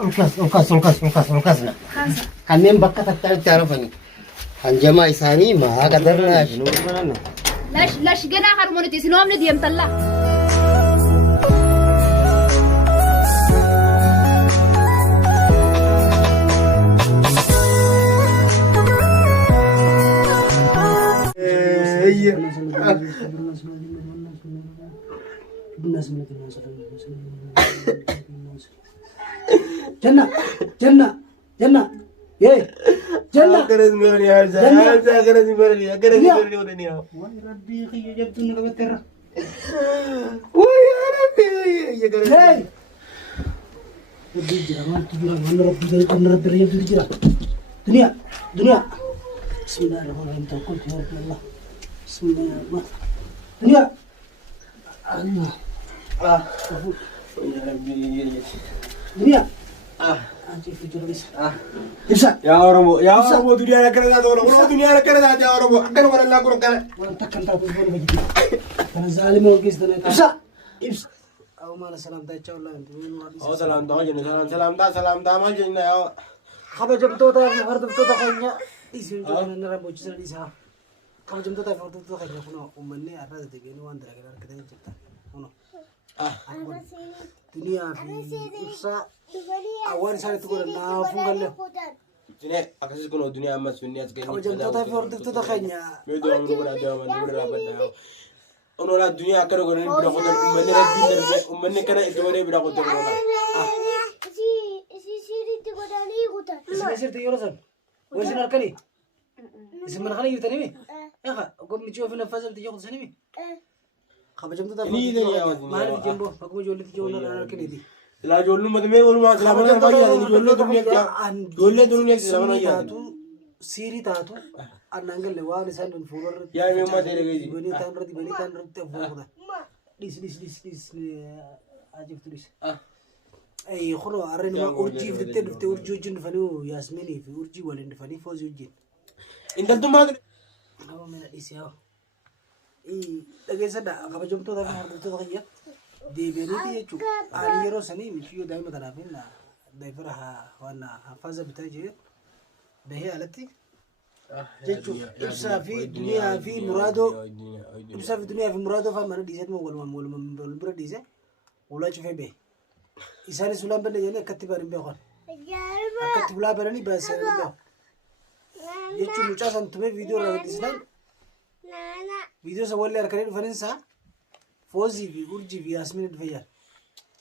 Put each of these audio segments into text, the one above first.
Unkasna. Kanneen bakka tattaatti arafani. Hanjama isaanii maa qadarnaa fi nuti mananna. Lash ganaa harmooniti sinoomni deemtalla. Janna, ye, Janna. Agar sebenarnya agar sebenarnya udah nih. Wah, Rabbi, kaya jabtu na kabatera. Wah, Rabbi, ya agar. Hey. Rabbi jangan tujuan mana Rabbi dari kan Rabbi yang tujuan. Dunia. Bismillahirrahmanirrahim. Tawakal ya Allah. Bismillahirrahmanirrahim. Dunia. Allah. Ya Rabbi. Dunia. Anjir tujuan Ibsa. Ya orang dunia nak kena tahu orang dunia nak kena tahu orang akan orang lagu kan. Takkan tahu pun begitu. Karena zalim orang kisah nak. Ibsa. Aku malah salam tak cakap lah. Oh salam tak aja ni ya. Kamu jam tu tak harus tu tak kayaknya. Isu jangan nara bocor di sana. Kamu jam tu tak harus tu kayaknya. Kuno umumnya ada tu gini wandra kita kita cerita. Kuno. Dunia Ibsa. Awan sana tu kalau nak fungal le. Sini, aku sih kalau dunia amat dunia segini. Kamu jam tu tak harus tu tak kayaknya. Itu orang luar ada orang luar apa dah. Orang luar dunia akan orang ini berapa tahun umumnya lebih umumnya kena itu orang berapa tahun orang. Isir tu yorosan. Wajib nak kali. Isir mana kali itu ni? Ya kak, aku mencuba film fazal tu jauh sana ni. Kamu jam tu tak harus. Mana di jembo? Aku menjual itu jauh nak kali ni. Lah jollu mat me wonu ma selama na bayi ani jollu dunia kya jolle dunia selama na ya tu siri tatu anangal lewa ni san don fulor ya me ma tere gaji bani tan te fulor dis ajib tulis ay khoro arren ma urji fite urjujin fanu yasmini fi urji walin fani fozujin indal tumma aw mena dis ya dagay sada kabajum to da har to da ديبيني تيجو على يرو سني مشيو دايما ترافين لا دايفرها وانا حفاظة بتاجي ده التي تيجو إبسا في الدنيا في مرادو إبسا في الدنيا في مرادو فما نديزت مو ولا برا ديزة ولا تشوفه به إنسان سلام بنا جاني كتب أريم بيخون كتب لا براني بس أريم يجو مچا سنتمه فيديو راه ديزنا فيديو سوالي أركانين فرنسا فوزي في أورجي في ياسمين الفيال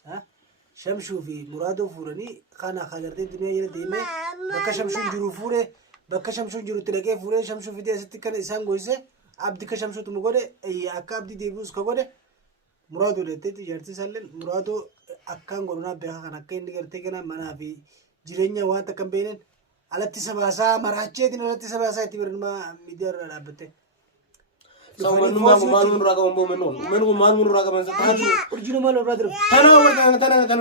ها شمشو في مرادو فورني خانا خاجرتين الدنيا يلا ديمه بكا شمشو جرو فوره بكا شمشو جرو تلاقي فوره شمشو في دي ستي كان إنسان قويسه عبد كشمشو تمقوله أي أكاب دي ديبوس كقوله مرادو لتي تجارتي سالن مرادو أكان قلنا بها خانا كين دكتي كنا منا في جيرانيا وان تكمل بينن على تسباسا مراجع دين على تسباسا تبرن ما ميدير رابطه Soalnya malu raga umbo menu malu raga masa tadi. Original malu brother. Tanah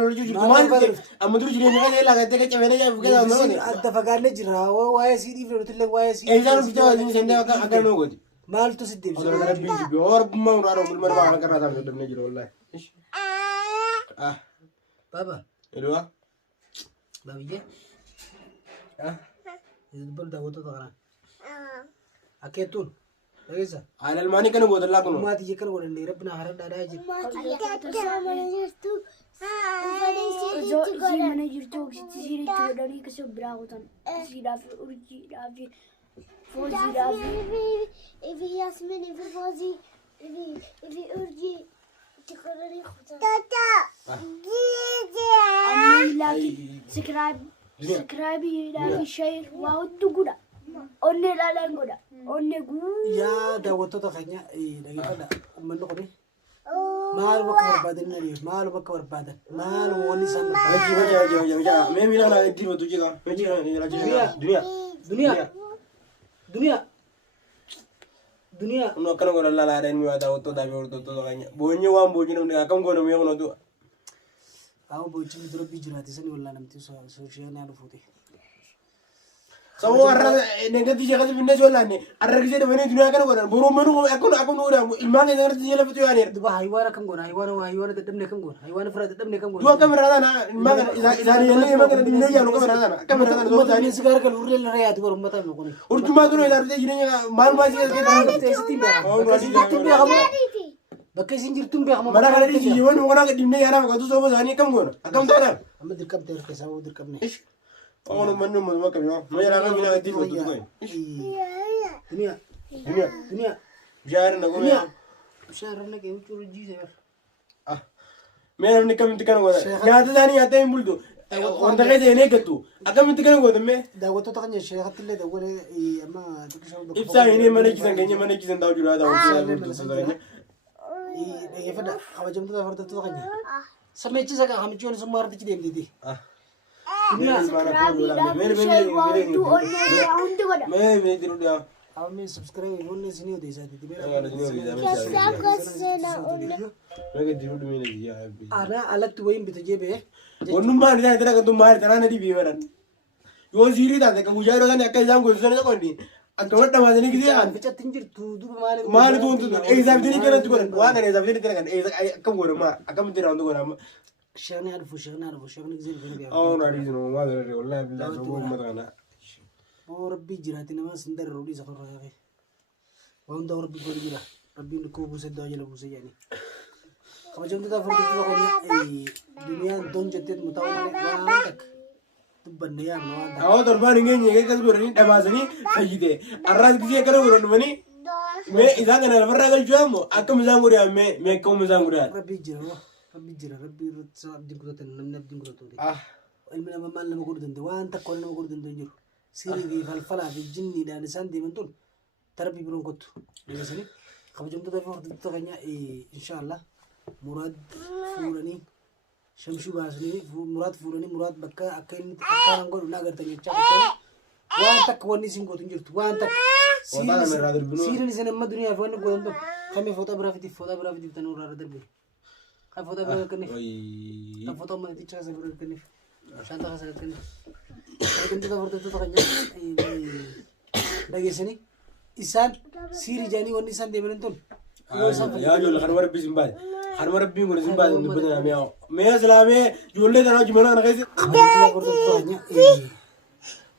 original. Kemarin amat original ni kan elaga teka ceweknya jam kita mana? Ada fagarnya jira. Wah CD video tu lek wah CD. Jangan bicara ini sendiri akan nunggu. Mal tu sedih. Orang ada binti biar mau raro belum ada kerana tak ada ni jiro Allah. Baba. Itu ah. Babi je. Itu betul dah betul tak kan? Aketul. Agisa. Alal mani kan gua terlaku. Mati je kan gua ni Rabbina harap dah aja. manager tu siri tu dari keseberang hutan si Davi urji Davi Fozi Davi evi Yasmin evi Fozi evi urji تكرري خطأ تاتا جيجي أمي لكن سكرايب لكن شير وأود غدا أني لا لين غدا أني غو يا دا وتو تخنيا دقيقة دا من نقولي مال بكبر بدن نري مال بكبر بدن مال وني سام وجا مين لا لا ديرو تجي كا dunia no kan gora la den mi wada to da bior to ganya bonye wan boji no akam gona mi ngono to aw boji mi dro bijira ti sani wala nam ti so so shena do futi Sawo arra negati je kasi binne jolane arra gise de bene dunia kana godan buru menu akun goda ilman ke ngarti jela fitu yani duba haywana kam gona haywana tadamne kam gona haywana fara tadamne kam gona dua kamera na ilman izani yelle ilman ke dinne ya no kamera na do tani sigar kal urle la ya duba mata me gona urjuma duro idar de jine mal ma ke timbe kam bakke sinjir tumbe kam mana kala di jiwan ngona ke dinne yana ka tu so zani kam gona akam tara amma dir kam ter ke sawo dir kam ne ono manu ma kam yo ma yana kam ina di ko tu ko dunia jar na go me shahar na ke churu ji se ah me ni kam tikan go ya ta dani ya ta imbuldo wanda kai de ne gatu akam tikan go me da wato ta kanya sheikh tille da gore amma duk shawo ibsa ne mana kisan ganye mana kisan dawo jura da wuce da ya fada kawajin ta farta ta kanya samai ci saka hamci wani sun mara take da dai me diru dia awme subscribe wonne sini de sa de me diru de me dia ana alat wayin bitajebe onu ma ni da ka tu ma tara na di biwaran yo ziri da ka bujaro kan akka zango so ne ko ni akka wadda ma ni gidi an bicha tinjir tu du male mal tu tu e za bidini kana tu ko wa ne za bidini kana e akka goro ma akka mun tira ndo gora ma shani arfu shani gizin gani oh na ri no wa re wallahi billahi so ma kana o rabbi jirati nama sindar rodi sa ko ya wa unda rabbi ko jira rabbi ko bu se do jela bu se yani kawajin ta farta ta kanya dunia don jetet mutawale wa tak tubban ya no anda aw dorban ngenye ke kas goro ni dabasani fayide arras gidi kana goro mani me idan kana farra gal jamo akka mu zango ya me ko mu zango ya rabbi jira rabbi rutsa abdin ko tan namna abdin ko to ah ilmina mamma lama ko dande wa anta ko lama ko dande jiro siri gi falfala bi jinni da nisan de mentun tarbi biron ko to sani kawajin ta farta ta kanya inshallah murad furani shamshu basni murad bakka akain akaran go na garta ni chakka wan tak woni singo tunjirtu wan tak siri ni sana dunia fa woni go ndo kame photography tanur ara darbe ka photography kani ta photo ma ti chasa bro kani shanta ka sa kani kan ta vorta to kanya dagi sani isan siri jani woni isan de benton ya jo la war bisimba harmar bi ngol zimba ni bana me islame jolle dana jumana na kaisi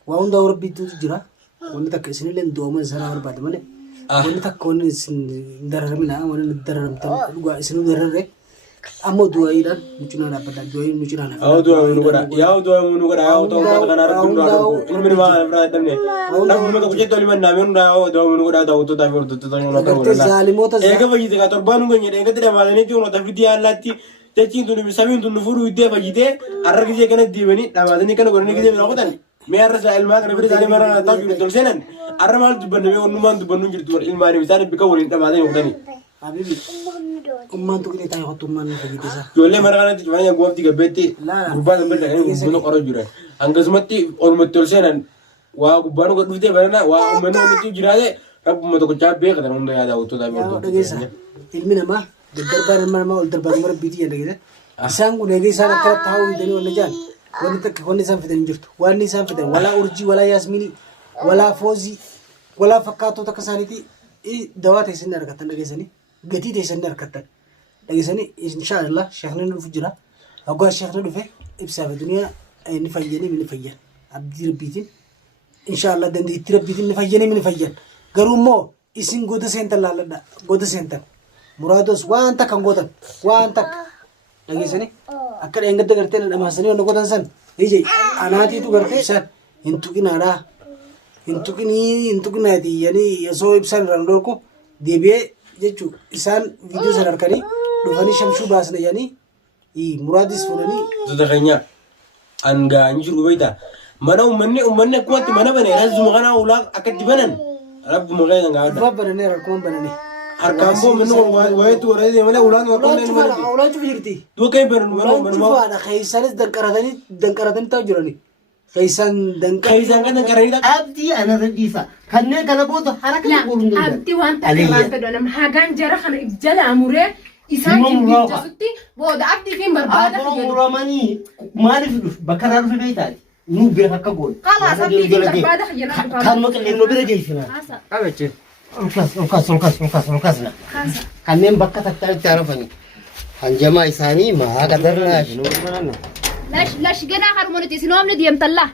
wa unda war bi tu jira woni tak isini len do man sara war bad mane woni tak kon isin daramina woni daram tam duga isinu darare amo do idan mucuna na pada do mucuna na aw do mu gora ya do mu gora aw to ko kana rabbi ndo ko min ma fra tamne na mu to ko to liman na men da do mu gora da to ta ko to to no to zalimota e ga bayi ga torbanu ngo nyede ga tira ma ne ti uno ta fidi allati te ci ndu mi samin ndu furu ide bayide arragi je kana diwani da ma ne kana go ne gide na ko tan me arsa ilma kana fidi zali mara ta ju to senan armal du banne wonu man du banu jirtu ilma ne misali bi ka woni ta ma ne ko tan habibi umman to kini tayo tumman begitu sa jolle mara kana ti wanya go ti ga beti gurban mbel da ni bunu qoro jure angasmati on motol senan wa gubbanu ko dufte barana wa umman no ti jirade rabbu mo to ko chabe kada on da ya da to da mi to ilmina ma darbar ma ul darbar mar biti ya dagida sangu ne gisa na ka tawu dani wala jan wani tak wani san fitan jirtu wani san fitan wala urji wala yasmini wala fozi wala fakato takasaniti dawata sinar katan dagisani gati de sinar katan dagisani inshallah shaykhna nu fujira agwa shaykhna du fe ibsa fi dunya ni fayyani min fayyan abdi rabbitin inshallah dandi rabbitin ni fayyani min fayyan garumo isin goda center lalada goda center murados wanta kan godan wanta dagisani akkada engada garte na masani on godan san ije anati tu garte san intukinati yani yaso ibsan randoko debe jechu isan video sanar kani dufani shamshu basna yani muradis fulani to da kanya anga njuru baita mana ummanne kwati mana bane razu magana ula akati banan rabbu magana ngada babana ne rakon banane arkambo menu way to rade mala ulan wa kon ne ulan tu jirti do kay banan mana mana khaysanis dankaradani tawjurani khaysan kan dankarani abdi ana radifa kanne kana bodo haraka qulun abdi wanta wanta donam hagan jara khana ijala amure isan jisutti bodo abdi fi marbada romani maalif bakara fi baytati nu bira akka goon. خلاص أبدي بربادة خينا Kan maqallee nu bira geessina. Qabeche. Olkaasna. Kanneen bakka takkaatti arafanii. Hanjamaa isaanii maa qadarnaa. لاش قنا خرمونتي سنوم نديم طلع